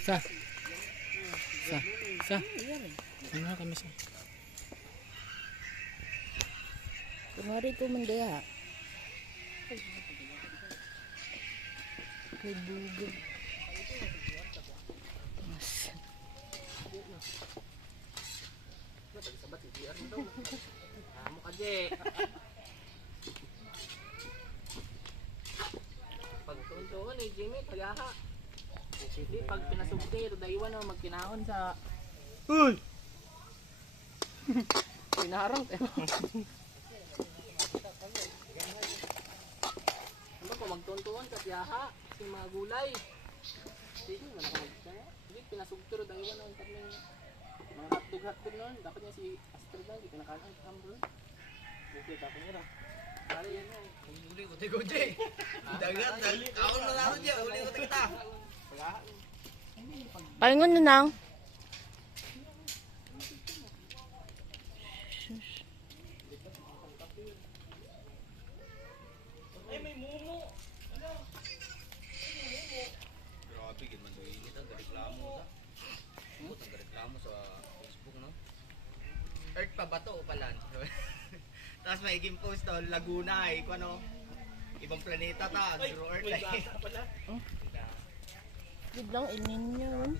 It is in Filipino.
Sa. Sa. Sa. Ano kami sa? Kumari ko man diha. Kay bugod. Mas. Amo ka, Je. Pagtuntuon ni Jimmy, pagaha. Hindi, pag pinasugti, daywan na magkinahon sa... Uy! Pinarang tayo. Ano po, magtuntuon sa tiyaha, si mga gulay. Sige, wala ka magkaya. Hindi, pinasugti, daywan na ang kaming... Mga hotdog noon, dapat niya si Astrid na, hindi kinakain ang hamburger. Okay, dapat niya lang. Kali yan mo. Uli ko tayo, Je. Dagat. Ako na lang dyan. Uli ko tayo kita. Paingon na nang. Grabe, ginaman doon init. Nagreklamo ka. Nagreklamo sa Facebook, no? Earth pa ba to o palan? Tapos may iging post to, Laguna eh. Kung ano, ibang planeta ta. True Earth eh. Gid lang El Nino.